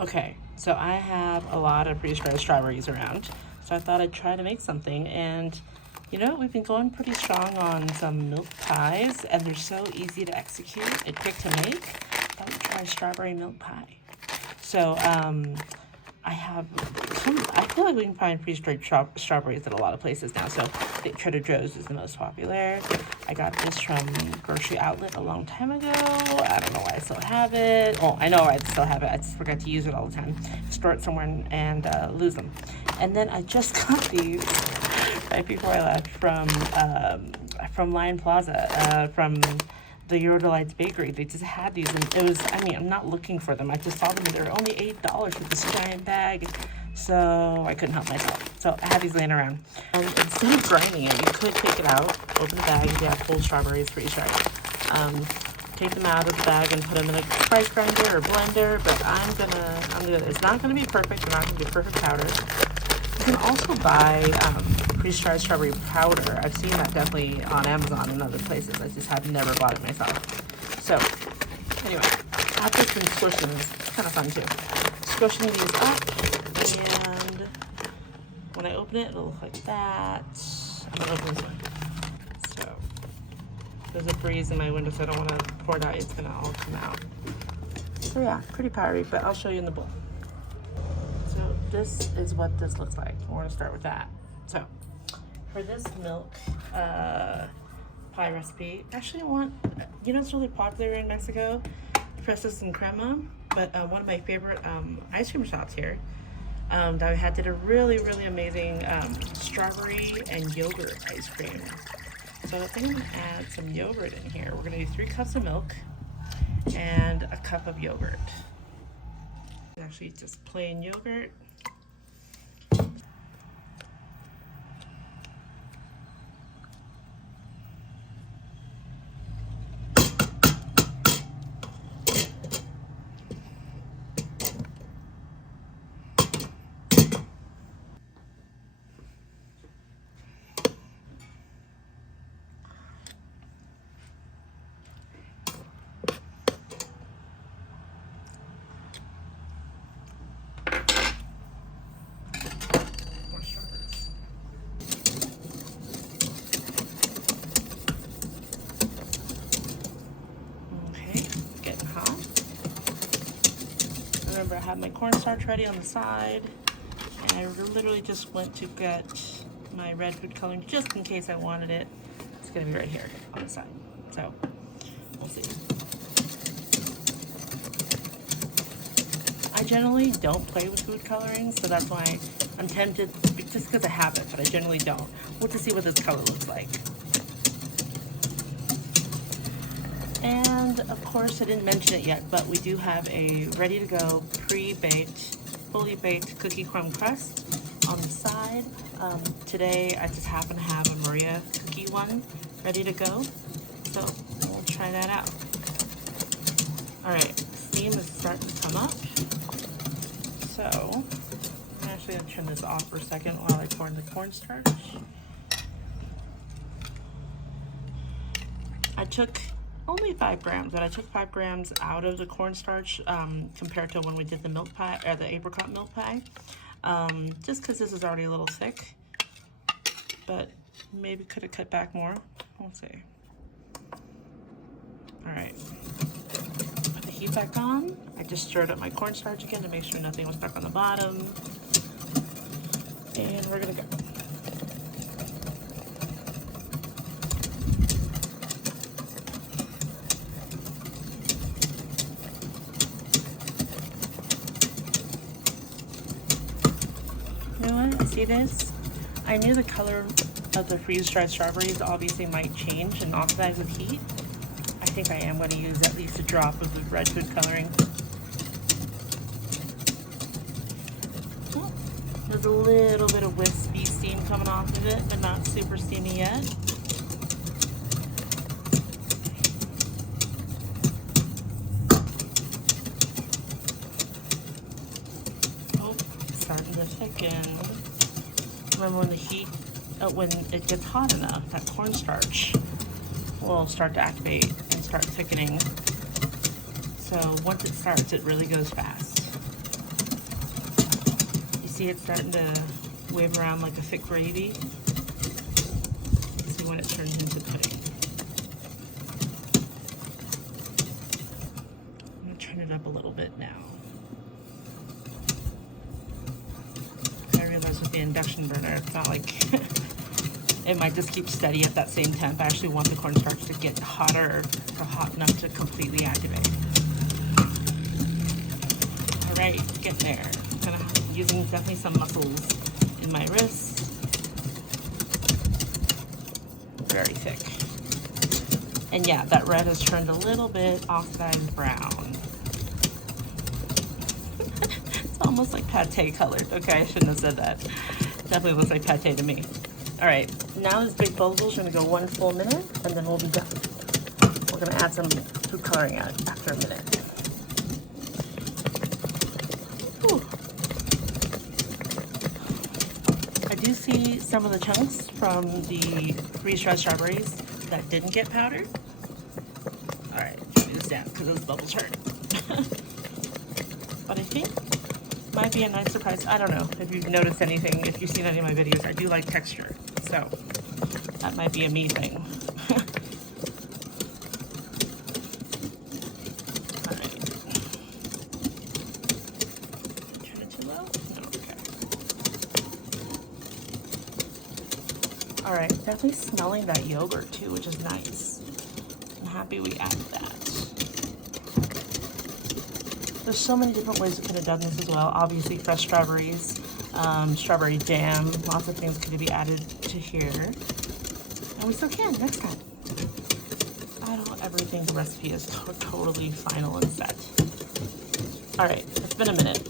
Okay, so I have a lot of freeze-dried strawberries around, so I thought I'd try to make something. And you know, we've been going pretty strong on some milk pies, and they're so easy to execute and quick to make. I thought we'd try a strawberry milk pie. So I have I feel like we can find freeze-dried strawberries at a lot of places now. So I think Trader Joe's is the most popular. I got this from Grocery Outlet a long time ago. I don't know why I still have it. Oh, I know I still have it. I just forgot to use it all the time. Store it somewhere and lose them. And then I just got these right before I left from Lion Plaza, from the Euro Delights Bakery. They just had these, and it was, I mean, I'm not looking for them. I just saw them, and they were only $8 with this giant bag, so I couldn't help myself. So I had these laying around. And instead of grinding it, you could take it out, open the bag, and you have whole strawberries freeze-dried. Take them out of the bag and put them in a spice grinder or blender, but I'm gonna, it's not gonna be perfect. They're not gonna be perfect powder. You can also buy freeze-dried strawberry powder. I've seen that definitely on Amazon and other places. I just have never bought it myself. So, anyway, after it's been squishing, it's kind of fun too. Squishing these up, and when I open it, it'll look like that. I'm gonna open this one. So, there's a breeze in my window, so I don't want to pour it out. It's gonna all come out. So yeah, pretty powdery, but I'll show you in the bowl. So this is what this looks like. We're gonna start with that. So for this milk pie recipe, actually I want, you know, it's really popular in Mexico, fresas and crema, but one of my favorite ice cream shops here that I had did a really amazing strawberry and yogurt ice cream. So I think I'm gonna add some yogurt in here. We're gonna do 3 cups of milk and a cup of yogurt. Actually just plain yogurt. Remember, I have my cornstarch ready on the side, and I literally just went to get my red food coloring just in case I wanted it. It's gonna be right here on the side, so we'll see. I generally don't play with food coloring, so that's why I'm tempted, just because I have it, but I generally don't. We'll just see what this color looks like. And of course, I didn't mention it yet, but we do have a ready-to-go, pre-baked, fully baked cookie crumb crust on the side. Today, I just happen to have a Maria cookie one ready to go, so we'll try that out. All right, steam is starting to come up, so I'm actually gonna turn this off for a second while I pour in the cornstarch. I took only 5 grams, but I took 5 grams out of the cornstarch compared to when we did the milk pie, or the apricot milk pie, just because this is already a little thick, but maybe could have cut back more. We'll see. All right, put the heat back on. I just stirred up my cornstarch again to make sure nothing was stuck on the bottom, and we're gonna go. See this? I knew the color of the freeze-dried strawberries obviously might change and oxidize with heat. I think I am going to use at least a drop of the red food coloring. Oh, there's a little bit of wispy steam coming off of it, but not super steamy yet. Oh, it's starting to thicken. Remember when it gets hot enough, that cornstarch will start to activate and start thickening. So once it starts, it really goes fast. see it starting to wave around like a thick gravy. Let's see when it turns into pudding. I'm gonna turn it up a little bit now. I realize with the induction burner, it's not like it might just keep steady at that same temp. I actually want the cornstarch to get hotter, or hot enough to completely activate. All right, getting there. Kind of using definitely some muscles in my wrists. Very thick. And yeah, that red has turned a little bit oxidized brown. It's almost like pate colored. Okay, I shouldn't have said that. Definitely looks like pate to me. All right, now this big bubbles are gonna go 1 full minute, and then we'll be done. We're gonna add some food coloring out after a minute. Whew. I do see some of the chunks from the freeze-dried strawberries that didn't get powdered. All right, let me this down because those bubbles hurt. But I think might be a nice surprise. I don't know if you've noticed anything, if you've seen any of my videos. I do like texture, so that might be a me thing. All right. Turn it too low? No, okay. All right, definitely smelling that yogurt too, which is nice. I'm happy we added that. There's so many different ways we could have done this as well. Obviously, fresh strawberries, strawberry jam, lots of things could be added to here. And we still can next time. I don't ever think the recipe is totally final and set. All right, it's been a minute.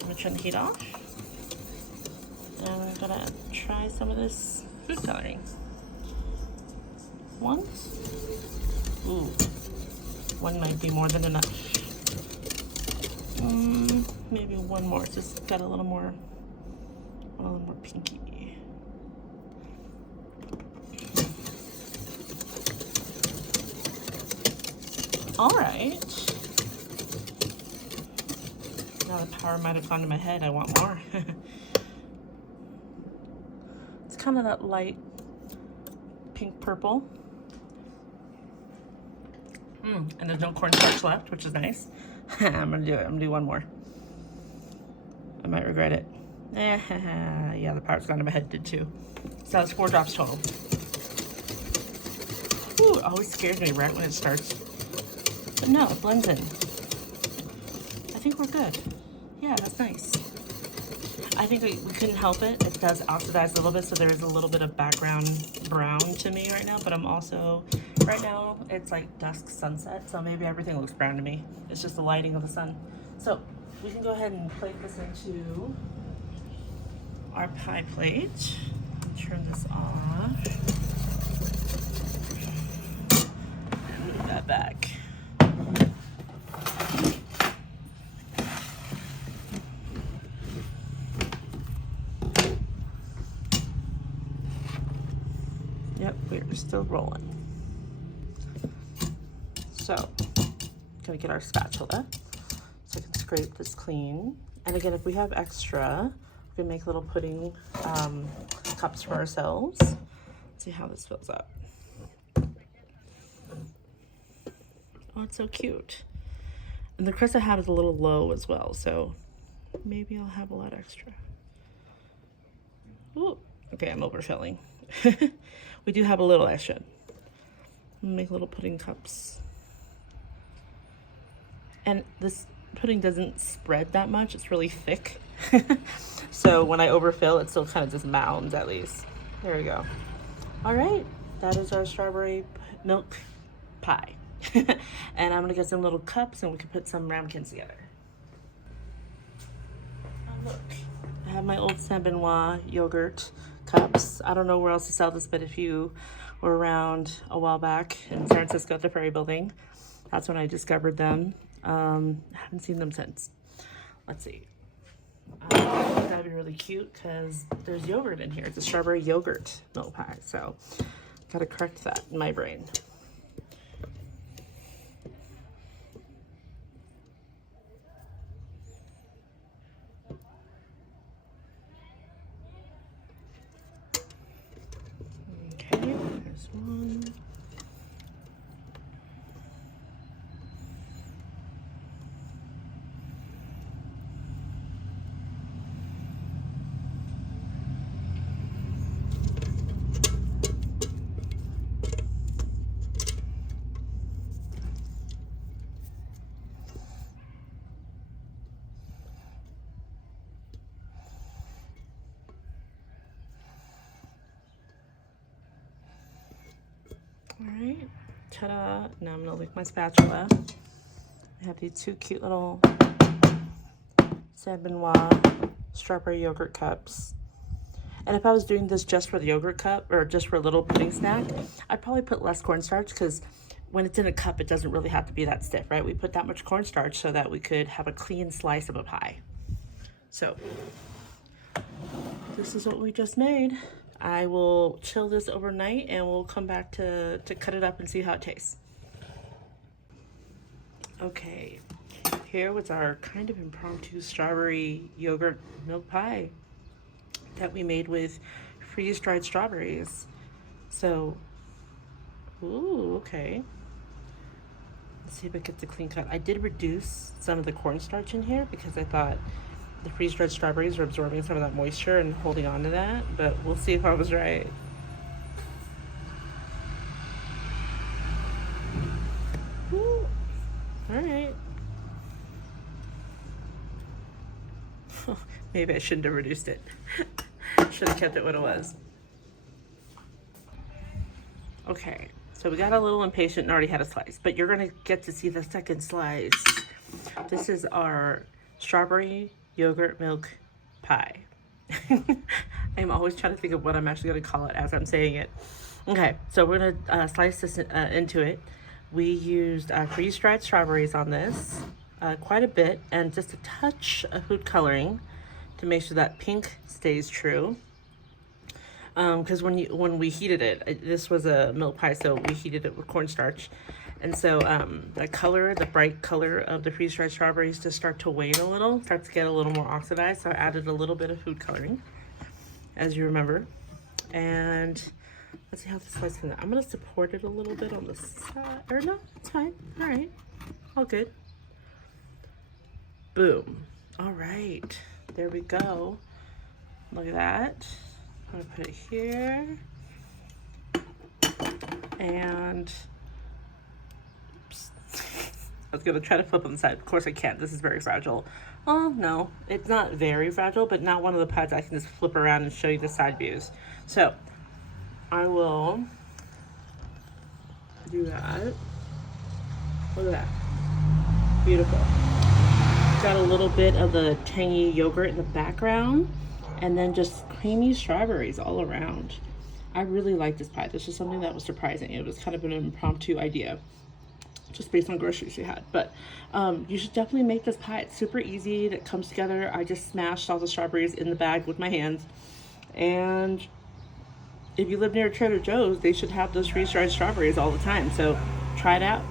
I'm gonna turn the heat off. And we're gonna try some of this food coloring. Once. Ooh, one might be more than enough. Maybe one more. Just got a little more pinky. All right. Now the power might have gone to my head. I want more. It's kind of that light pink purple. And there's no cornstarch left, which is nice. I'm gonna do it. I'm gonna do one more. I might regret it. Yeah, the power's gone to my head did too. So it's 4 drops total. Ooh, it always scares me right when it starts. But no, it blends in. I think we're good. Yeah, that's nice. I think we couldn't help it. It does oxidize a little bit, so there is a little bit of background brown to me right now, but I'm also, right now it's like dusk sunset, so maybe everything looks brown to me. It's just the lighting of the sun. So we can go ahead and plate this into our pie plate. Turn this off. And move that back. Yep, we're still rolling. So, gonna get our spatula so I can scrape this clean. And again, if we have extra, we can make little pudding cups for ourselves. Let's see how this fills up. Oh, it's so cute. And the crust I have is a little low as well, so maybe I'll have a lot extra. Ooh, okay, I'm overfilling. We do have a little extra. Make little pudding cups. And this pudding doesn't spread that much. It's really thick. So when I overfill, it still kind of just mounds at least. There we go. All right, that is our strawberry milk pie. And I'm gonna get some little cups and we can put some ramekins together. Oh, look, I have my old Saint Benoit yogurt cups. I don't know where else to sell this, but if you were around a while back in San Francisco at the Ferry Building, that's when I discovered them. I haven't seen them since. Let's see. I think that'd be really cute because there's yogurt in here. It's a strawberry yogurt milk pie, so gotta correct that in my brain. All right, ta-da. Now I'm gonna lick my spatula. I have these two cute little Saint Benoit strawberry yogurt cups. And if I was doing this just for the yogurt cup or just for a little pudding snack, I'd probably put less cornstarch because when it's in a cup, it doesn't really have to be that stiff, right? We put that much cornstarch so that we could have a clean slice of a pie. So this is what we just made. I will chill this overnight and we'll come back to cut it up and see how it tastes. Okay, here was our kind of impromptu strawberry yogurt milk pie that we made with freeze-dried strawberries. So, ooh, okay. Let's see if it gets a clean cut. I did reduce some of the cornstarch in here because I thought the freeze-dried strawberries are absorbing some of that moisture and holding on to that, but we'll see if I was right. Ooh. All right. Maybe I shouldn't have reduced it. Should have kept it what it was. Okay, so we got a little impatient and already had a slice, but you're gonna get to see the second slice. This is our strawberry yogurt milk pie. I'm always trying to think of what I'm actually gonna call it as I'm saying it. Okay, so we're gonna slice this into it. We used freeze-dried strawberries on this, quite a bit, and just a touch of food coloring to make sure that pink stays true. Because when we heated it, this was a milk pie, so we heated it with cornstarch. And so the bright color of the freeze-dried strawberries just start to wane a little, start to get a little more oxidized. So I added a little bit of food coloring, as you remember. And let's see how this slice comes out. I'm gonna support it a little bit on the side, or no, it's fine. All right, all good. Boom. All right, there we go. Look at that. I'm gonna put it here. And oops. I was gonna try to flip on the side. Of course I can't. This is very fragile. Oh no, it's not very fragile, but not one of the pies I can just flip around and show you the side views. So I will do that. Look at that. Beautiful. Got a little bit of the tangy yogurt in the background and then just creamy strawberries all around. I really like this pie. This is something that was surprising. It was kind of an impromptu idea just based on groceries we had. But you should definitely make this pie. It's super easy. It comes together. I just smashed all the strawberries in the bag with my hands. And if you live near Trader Joe's, they should have those freeze-dried strawberries all the time. So try it out.